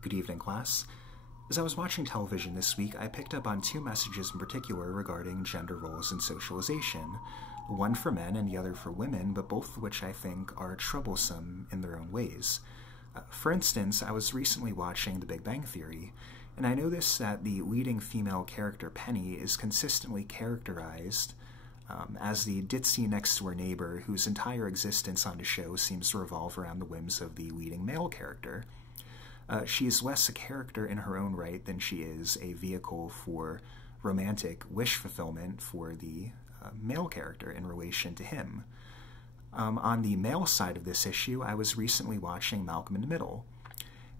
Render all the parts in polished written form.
Good evening, class. As I was watching television this week, I picked up on two messages in particular regarding gender roles and socialization, one for men and the other for women, but both of which I think are troublesome in their own ways. For instance, I was recently watching The Big Bang Theory, and I noticed that the leading female character, Penny, is consistently characterized as the ditzy next-door neighbor whose entire existence on the show seems to revolve around the whims of the leading male character. She is less a character in her own right than she is a vehicle for romantic wish fulfillment for the male character in relation to him. On the male side of this issue, I was recently watching Malcolm in the Middle.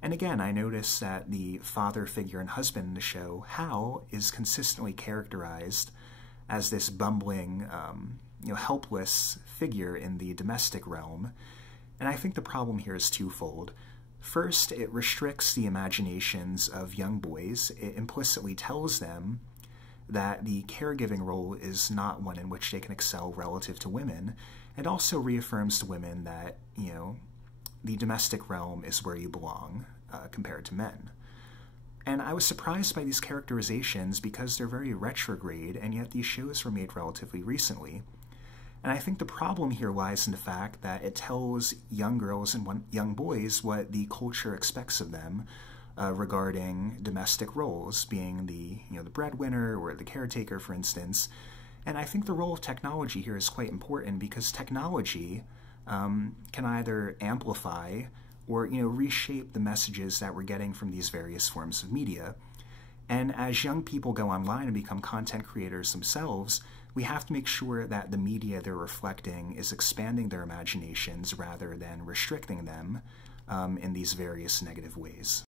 And again, I noticed that the father figure and husband in the show, Hal, is consistently characterized as this bumbling, helpless figure in the domestic realm. And I think the problem here is twofold. First, it restricts the imaginations of young boys. It implicitly tells them that the caregiving role is not one in which they can excel relative to women, and also reaffirms to women that, the domestic realm is where you belong compared to men. And I was surprised by these characterizations because they're very retrograde, and yet these shows were made relatively recently. And I think the problem here lies in the fact that it tells young girls and young boys what the culture expects of them regarding domestic roles, being the breadwinner or the caretaker, for instance. And I think the role of technology here is quite important because technology can either amplify or reshape the messages that we're getting from these various forms of media. And as young people go online and become content creators themselves, we have to make sure that the media they're reflecting is expanding their imaginations rather than restricting them in these various negative ways.